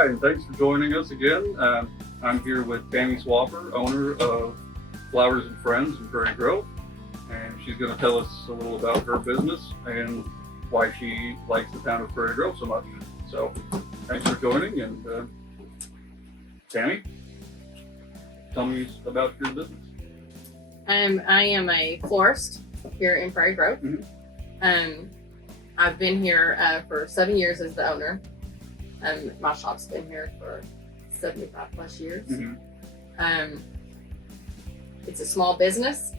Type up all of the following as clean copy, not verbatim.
Hi, and thanks for joining us again. I'm here with Tammy Swapper, owner of Flowers and Friends in Prairie Grove, and she's going to tell us a little about her business and why she likes the town of Prairie Grove so much. So, thanks for joining, and Tammy, tell me about your business. I am a florist here in Prairie Grove. Mhm. I've been here for 7 years as the owner. My shop's been here for 75 plus years. Mm-hmm. It's a small business,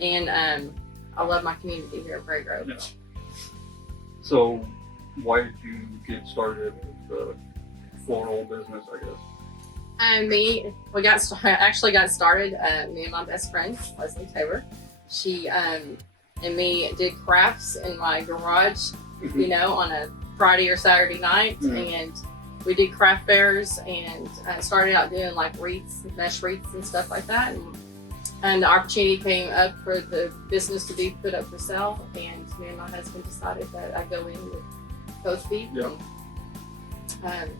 and I love my community here in Prairie Grove. Yeah. So, why did you get started with the floral business, I guess? I actually got started. Me and my best friend Leslie Taylor, she and me did crafts in my garage, you know, on a Friday or Saturday night, and we did craft fairs and started out doing like wreaths, mesh wreaths and stuff like that. And the opportunity came up for the business to be put up for sale, and me and my husband decided that I'd go in with both feet and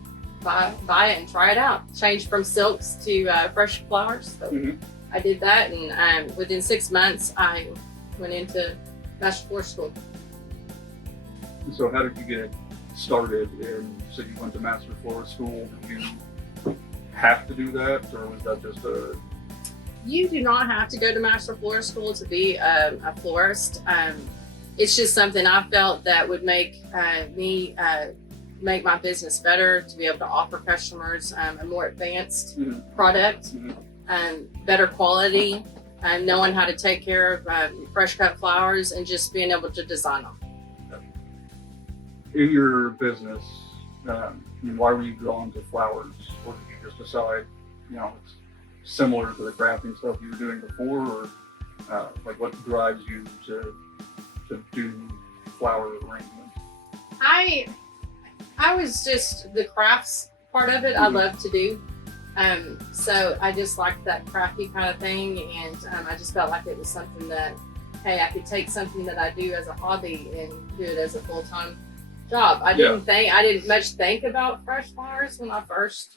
buy it and try it out. Changed from silks to fresh flowers. So I did that, and within 6 months I went into Master Floor School. So, how did you get started? And so you went to Master Florist School. Did you have to do that, or was that just a? You do not have to go to Master Florist School to be a florist. It's just something I felt that would make me make my business better, to be able to offer customers a more advanced product, better quality, knowing how to take care of fresh cut flowers, and just being able to design them. In your business, why were you drawn to flowers? Or did you just decide, you know, it's similar to the crafting stuff you were doing before, or like what drives you to do flower arrangements? I was just the crafts part of it. I love to do. So I just liked that crafty kind of thing, and I just felt like it was something that, hey, I could take something that I do as a hobby and do it as a full-time job. I didn't much think about fresh flowers when I first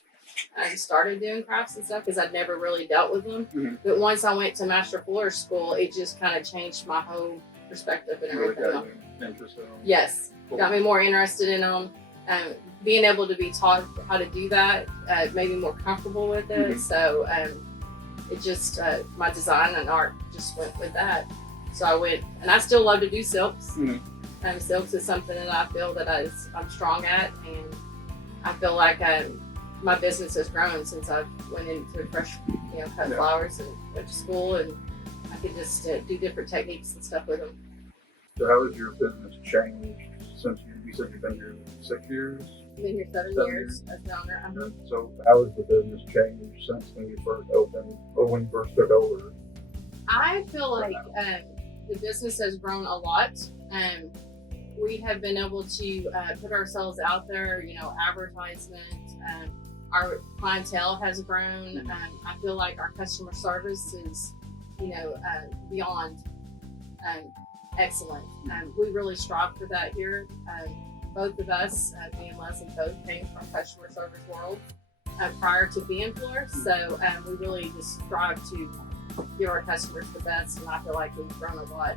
started doing crafts and stuff, because I'd never really dealt with them. But once I went to Master Florist School, it just kind of changed my whole perspective and everything. Really got you interested in them. Yes, cool. Got me more interested in them. Being able to be taught how to do that made me more comfortable with it. So it just my design and art just went with that. So I went, and I still love to do silks. Silks is something that I feel that I'm strong at, and I feel like my business has grown since I went into fresh, cut flowers and went to school, and I could just do different techniques and stuff with them. So how has your business changed since you said you've been here 6 years? I've been here 7 years as an owner. So how has the business changed since when you first opened, or when you first took over? I feel like the business has grown a lot. We have been able to put ourselves out there, advertisement. Our clientele has grown. I feel like our customer service is, beyond excellent. We really strive for that here. Both of us, me and Leslie, both came from customer service world prior to being florists. So we really just strive to give our customers the best, and I feel like we've grown a lot.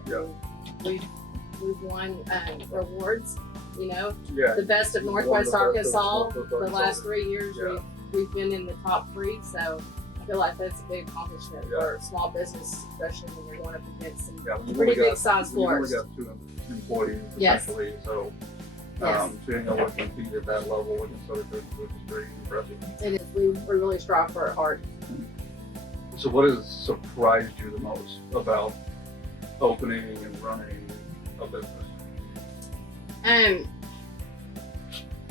We've won rewards, the best of Northwest Arkansas. The last 3 years, we've been in the top 3. So I feel like that's a big accomplishment for a small business, especially when you're going up against some pretty big size florists. We only got 2 employees, essentially. So being able to compete at that level against other businesses is pretty impressive. It is. We really strive for it hard. So what has surprised you the most about opening and running a business?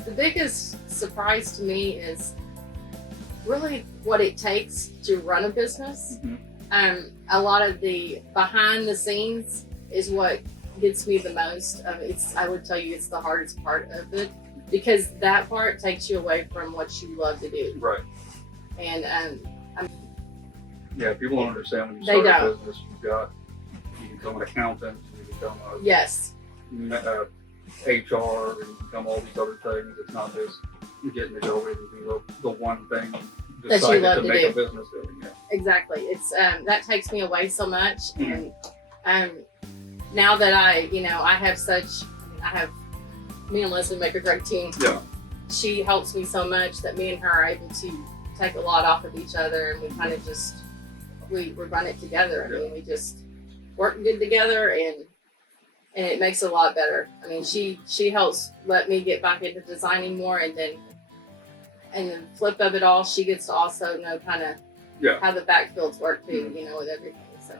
The biggest surprise to me is really what it takes to run a business. A lot of the behind the scenes is what gets me the most. I would tell you it's the hardest part of it, because that part takes you away from what you love to do. Right. And people don't understand when you They start a don't. business, you become an accountant, you become yes, HR, and you become all these other things. It's not just getting to go in and do the one thing you That you decided love to to make do. a business doing. Yeah. Exactly. It's that takes me away so much, Mhm. and now that I have I have me and Leslie make a great team. Yeah. She helps me so much that me and her are able to take a lot off of each other, and we kind of just we run it together. I mean, we just work good together, and it makes it a lot better. I mean, she helps let me get back into designing more, and then flip of it all, she gets to also know kind of Yeah. how the backfields work too, Mhm. with everything. So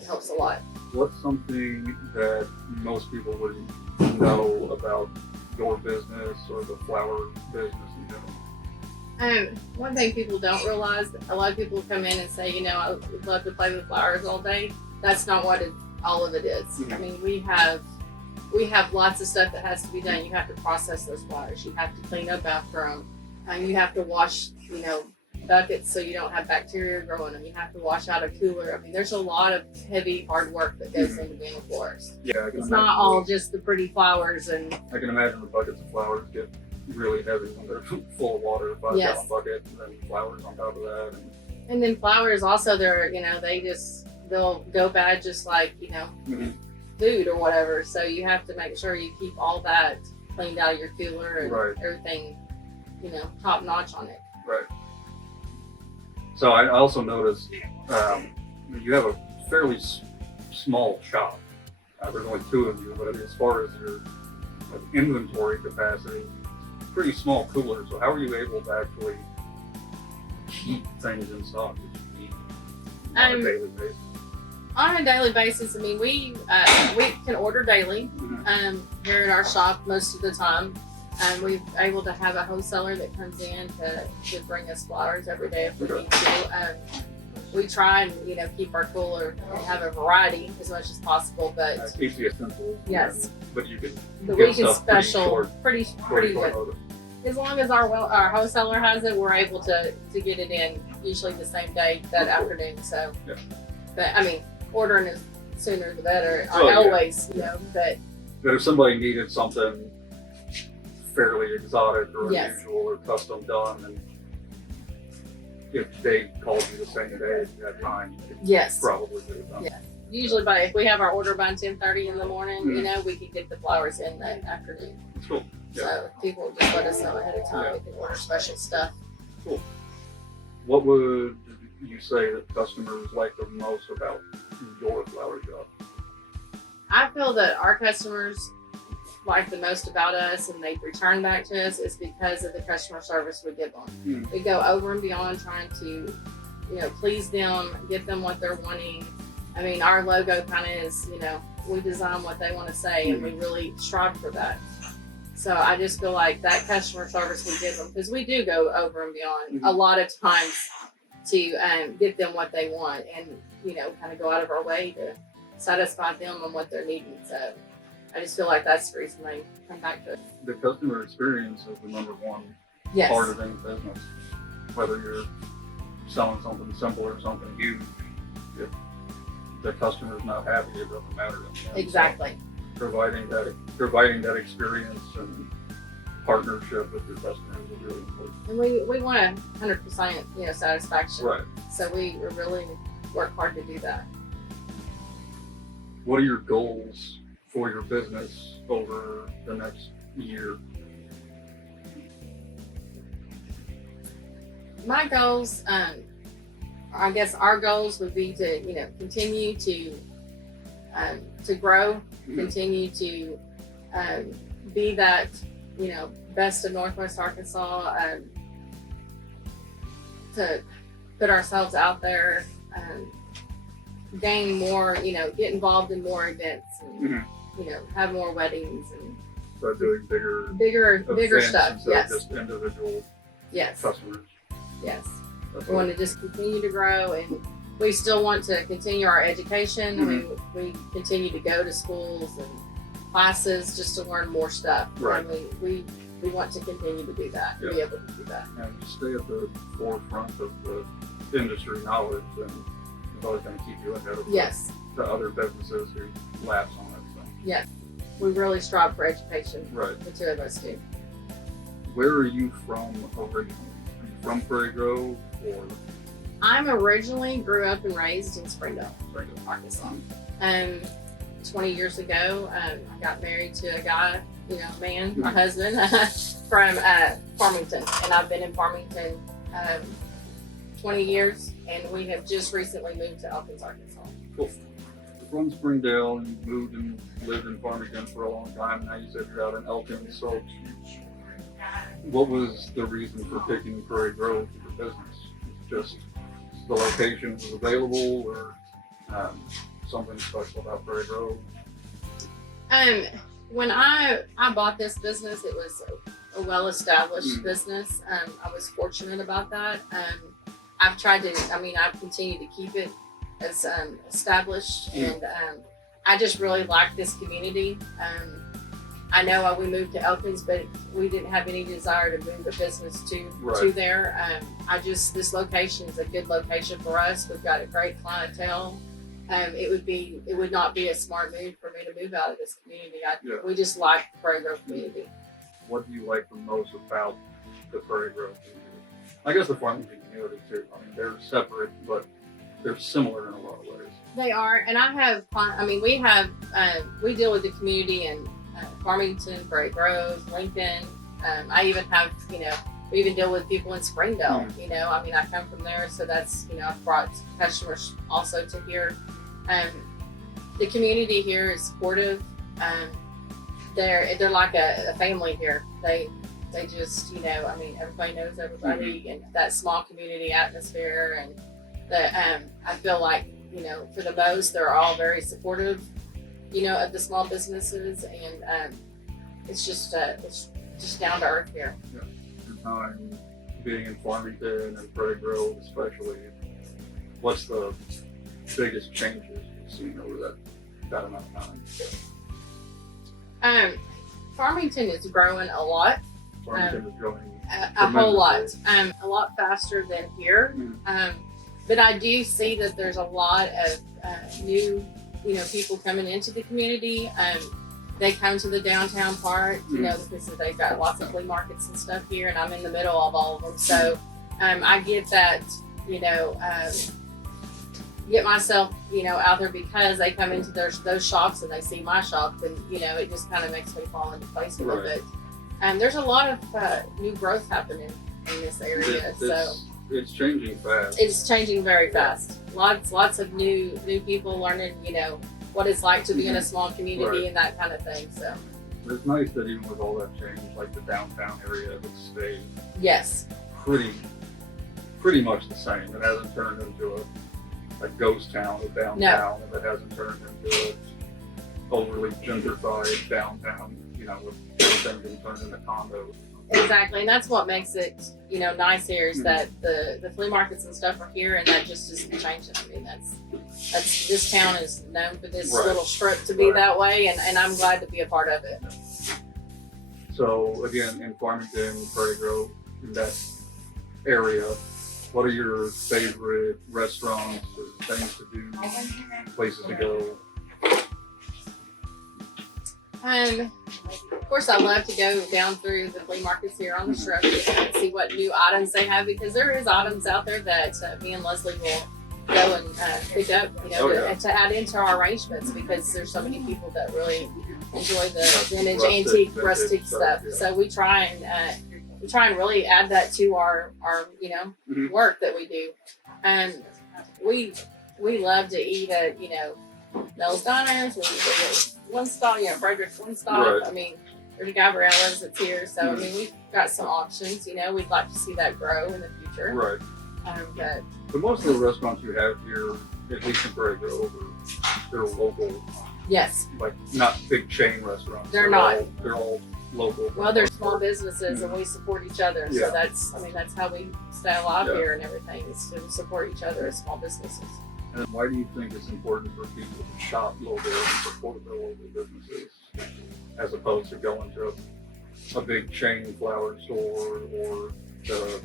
it helps a lot. What's something that most people wouldn't know about your business or the flower business in general? One thing people don't realize, a lot of people come in and say, I would love to play with flowers all day. That's not what all of it is. Mhm. I mean, we have lots of stuff that has to be done. You have to process those flowers. You have to clean up after them. You have to wash, buckets so you don't have bacteria growing them. You have to wash out a cooler. I mean, there's a lot of heavy, hard work that goes Mhm. into being a florist. Yeah, I can It's imagine not all just the pretty flowers and I can imagine the buckets of flowers get really heavy when they're full of water, 5 Yes. gallon bucket, and then flowers on top of that. And then flowers also, they'll go bad just like, Mhm. food or whatever. So you have to make sure you keep all that cleaned out of your cooler and Right. everything, top notch on it. Right. So I also noticed you have a fairly small shop. There's only 2 of you, but as far as your inventory capacity, pretty small cooler. So how are you able to actually keep things in stock that you need on a daily basis? On a daily basis, I mean, we can order daily Mhm. here at our shop most of the time. We're able to have a wholesaler that comes in to bring us flowers every day if we need to. We try and keep our cooler and have a variety as much as possible, but Keeps the essentials. yes, But you can the get week is stuff pretty special, short. pretty short good. notice. As long as our wholesaler has it, we're able to get it in usually the same day that afternoon. So, Yeah. but I mean, ordering is sooner the better. Oh, yeah. Always, but But if somebody needed something fairly exotic or Yes. unusual or custom done, and if they called you the same day at that time, you could yes. probably get it done. Yeah. Usually, if we have our order by 10:30 in the morning, Mhm. we can get the flowers in that afternoon. That's cool. Yeah. So people just let us know ahead of time. Yeah. We can order special stuff. What would you say that customers like the most about your flower shop? I feel that our customers like the most about us and they return back to us is because of the customer service we give them. Mm. We go over and beyond trying to, please them, get them what they're wanting. I mean, our logo kind of is, we design what they want to say and we really strive for that. So I just feel like that customer service we give them, because we do go over and beyond a lot of times to get them what they want and, kind of go out of our way to satisfy them on what they're needing. So I just feel like that's the reason they come back to us. The customer experience is the number one Yes. part of any business. Whether you're selling something simple or something huge, if the customer's not happy, it doesn't matter to them. So Exactly. providing that experience and partnership with your customers is really important. And we want 100%, satisfaction. Right. So we really work hard to do that. What are your goals for your business over the next year? My goals, I guess our goals would be to, continue to grow, continue to be that, best of Northwest Arkansas, to put ourselves out there, gain more, get involved in more events and, have more weddings and Start doing bigger bigger events stuff. instead Yes. of just individual Yes. customers. Yes. That's We want to just continue to grow, and we still want to continue our education. I mean, we continue to go to schools and classes just to learn more stuff. Right. And we want to continue to do that, to be able to do that. and you stay at the forefront of the industry knowledge, and it's always going to keep you ahead of Yes. the other businesses who lapse on it. So. Yes. We really strive for education. Right. The two of us do. where are you from originally? Are you from Prairie Grove or I'm originally grew up and raised in Springdale, Arkansas. 20 years ago, I got married to a guy, man, my husband, from Farmington, and I've been in Farmington 20 years, and we have just recently moved to Elkins, Arkansas. Cool. You're from Springdale and you moved and lived in Farmington for a long time. Now you said you're out in Elkins. So what was the reason for picking Prairie Grove for your business? Just the location was available or something special about Prairie Grove? When I bought this business, it was a well-established business. I was fortunate about that. I've continued to keep it as established, and I just really like this community. I know we moved to Elkins, but we didn't have any desire to move the business to there. This location is a good location for us. We've got a great clientele. It would not be a smart move for me to move out of this community. We just like the Prairie Grove community. What do you like the most about the Prairie Grove community? I guess the Farmington community too. I mean, they're separate, but they're similar in a lot of ways. They are, and we deal with the community in Farmington, Prairie Grove, Lincoln. I even have, we even deal with people in Springdale. I come from there, so that's, I've brought customers also to here. The community here is supportive. They're like a family here. They just, everybody knows everybody, and that small community atmosphere, and I feel like, for the most, they're all very supportive, of the small businesses, and it's just down to earth here. Yeah. Your time being in Farmington and Prairie Grove especially, what's the biggest changes you've seen over that amount of time? Farmington is growing a lot. Farmington is growing a whole lot. A lot faster than here. But I do see that there's a lot of new, people coming into the community. They come to the downtown part, because they've got lots of flea markets and stuff here, and I'm in the middle of all of them. So I get that, get myself, out there because they come into those shops and they see my shop, and it just kind of makes me fall into place a little bit. There's a lot of new growth happening in this area, it's changing fast. It's changing very fast. Lots of new people learning, what it's like to be in a small community and that kind of thing. So it's nice that even with all that change, like the downtown area has stayed pretty much the same. It hasn't turned into a ghost town of downtown, and it hasn't turned into an overly gentrified downtown, with everything being turned into condos. Exactly, and that's what makes it, nice here is that the flea markets and stuff are here, and that just isn't changing. I mean, that's this town is known for this little strip to be that way, and I'm glad to be a part of it. So again, in Farmington, Prairie Grove, in that area, what are your favorite restaurants or things to do, places to go? Of course, I love to go down through the flea markets here on the strip and see what new items they have, because there is items out there that me and Leslie will go and pick up, to add into our arrangements, because there's so many people that really enjoy the vintage, antique, rustic stuff. Yeah. So we try and really add that to our work that we do. And we love to eat at Mel's Diners. We One Stop, Frederick's One Stop. Right. I mean, there's Gabriella's that's here. So, we've got some options. We'd like to see that grow in the future. Right. But most of the restaurants you have here, at least in Prairie Grove, they're local. Yes. Like, not big chain restaurants. They're not. They're all local. Well, they're small businesses, and we support each other. Yeah. So that's how we stay alive here and everything, is to support each other as small businesses. And why do you think it's important for people to shop local and support their local businesses, as opposed to going to a big chain flower store or the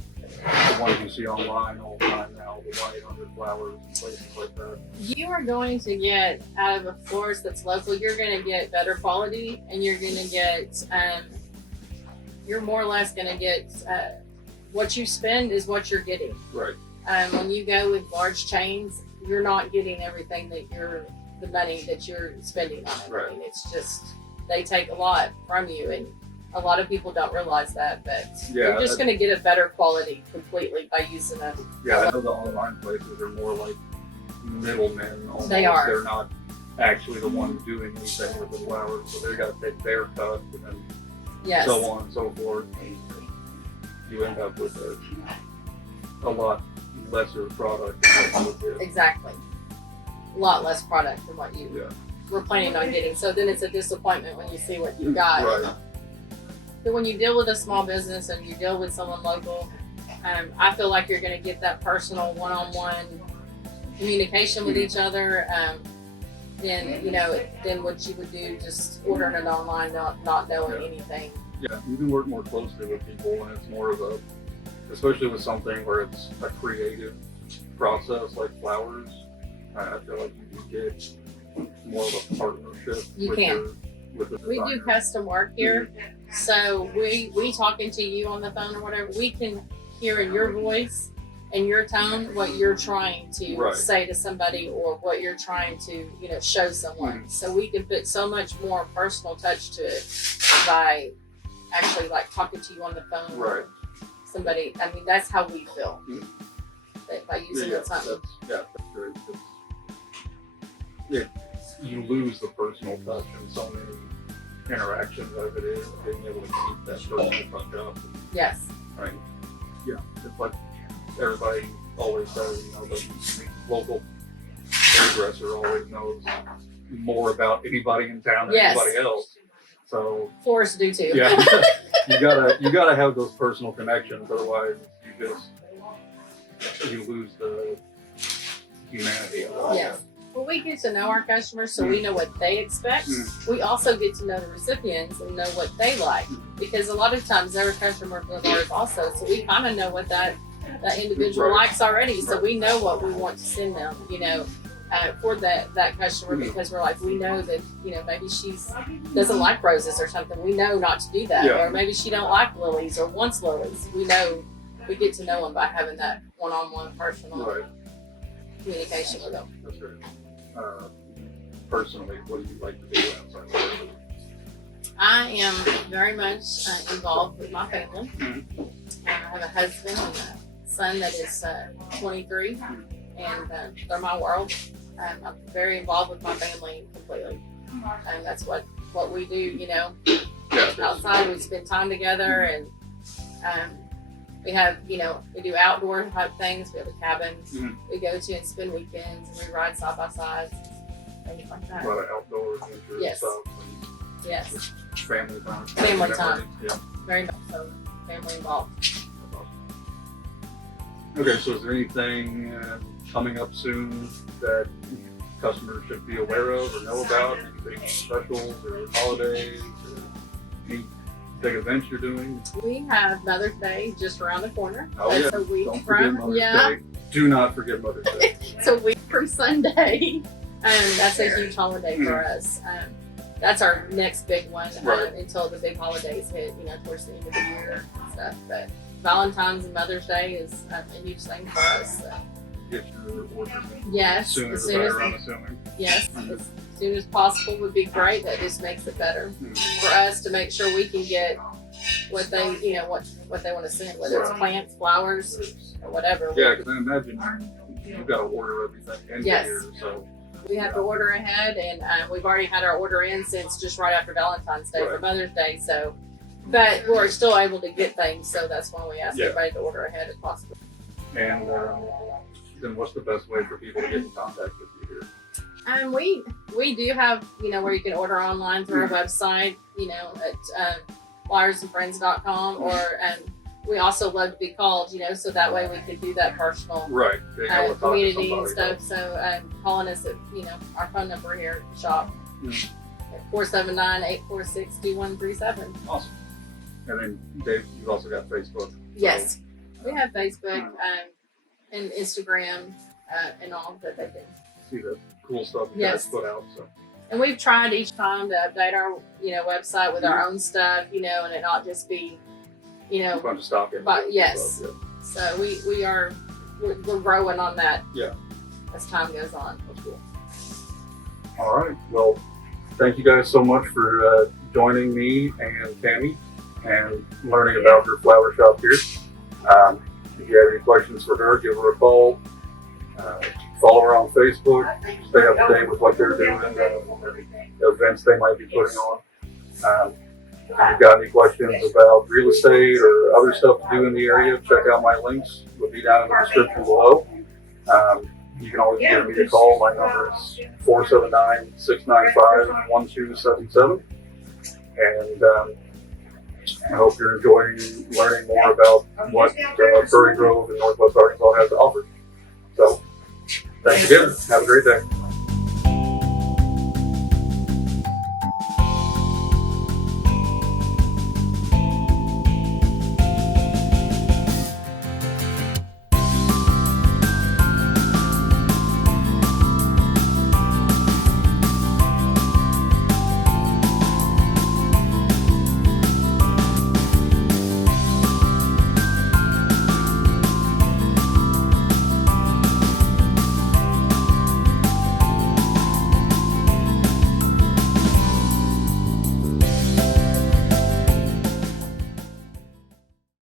ones you see online all the time now, the White Under Flowers and places like that? You are going to get, out of a florist that's local, you're going to get better quality, and you're going to get you're more or less going to get what you spend is what you're getting. Right. When you go with large chains, you're not getting everything that the money that you're spending on it. Right. I mean, it's just they take a lot from you, and a lot of people don't realize that. But Yeah, you're just going to get a better quality completely by using them. Yeah, I know the online places are more like middlemen almost. They are. They're not actually the ones doing anything with the flowers, so they got to take their cut and then Yes. so on and so forth. And you end up with a lot lesser product than what you would get. Exactly. A lot less product than what you Yeah. were planning on getting. So then it's a disappointment when you see what you got. Right. But when you deal with a small business and you deal with someone local, I feel like you're going to get that personal one-on-one communication with each other. Then then what you would do just ordering it online, not knowing anything. Yeah, you can work more closely with people, and it's more of a, especially with something where it's a creative process like flowers. I feel like you can get more of a partnership. You can. With the We do designer. custom work here, so we talking to you on the phone or whatever, we can hear in your voice and your tone what you're trying to Right. say to somebody or what you're trying to show someone. So we can put so much more personal touch to it by actually like talking to you on the phone. Right. Somebody, I mean, that's how we feel Mhm. that by using Yeah, that something. that's great. You lose the personal touch in so many interactions as it is, being able to keep that personal touch up. Yes. Right. Yeah, it's like everybody always says, the local hairdresser always knows more about anybody in town than Yes. anybody else. So Florists do too. yeah, you gotta have those personal connections, otherwise you lose the humanity of it. Yes. Well, we get to know our customers so we know what they expect. Mm. We also get to know the recipients and know what they like because a lot of times they're customers of ours also. So we kind of know what that individual Right. likes already. So Right. we know what we want to send them, for that customer Mm. because we're like, we know that, maybe she's doesn't like roses or something. We know not to do that. Yeah. Or maybe she don't like lilies or wants lilies. We get to know them by having that one-on-one personal Right. communication with them. That's right. Personally, what do you like to do outside of work? I am very much involved with my family. Mhm. I have a husband and a son that is 23, and they're my world. I'm very involved with my family completely, and that's what we do. Yeah. Outside we spend time together, and we have we do outdoor type things. We have a cabin Mhm. we go to and spend weekends, and we ride side by side, things like A that. lot of outdoor adventure Yes. stuff. Yes, And family time. Family time. Yeah. very much so. Family involved. That's awesome. Okay, so is there anything coming up soon that customers should be aware of or know about? Anything specials or holidays or any big events you're doing? We have Mother's Day just around the corner. Oh, That's yeah. a week Don't forget from Mother's yeah. Day. Do not forget Mother's Day. It's a week from Sunday. That's a huge holiday for us. That's our next big one Right. until the big holidays hit, towards the end of the year and stuff. But Valentine's and Mother's Day is a huge thing for us. So. Get your orders in. Yes, Sooner as the soon as better, I'm assuming. yes, as soon as possible would be great. That just makes it better for us to make sure we can get what they, what they want to send, whether it's Right. plants, flowers, or whatever. Yeah, because I imagine you've got to order everything in Yes. here, so. We have to order ahead, and we've already had our order in since just right after Valentine's Day for Right. Mother's Day. So, but we're still able to get things, so that's why we ask Yeah. everybody to order ahead if possible. And then what's the best way for people to get in contact with you here? We do have where you can order online through our website, at flyersandfriends.com, or we also love to be called, so that way we could do that personal Right. Being able to talk to community and somebody. stuff. So calling us at our phone number here at the shop, Mhm. 479-846-2137. Awesome. And then Dave, you've also got Facebook. Yes, we have Facebook and Instagram and all that they can. See the cool stuff you Yes. guys put out. So And we've tried each time to update our, website with our own stuff, and it not just be, A bunch of stock. but yes. So we're growing on that. Yeah. As time goes on. That's cool. All right. Well, thank you guys so much for joining me and Tammy and learning about her flower shop here. If you have any questions for her, give her a call. Follow her on Facebook. Stay up to date with what they're doing, events they might be putting on. If you've got any questions about real estate or other stuff to do in the area, check out my links. It'll be down in the description below. You can always give me a call. My number is 479-695-1277. And I hope you're enjoying learning more about what Prairie Grove and Northwest Arkansas has to offer. So, thanks again. Have a great day.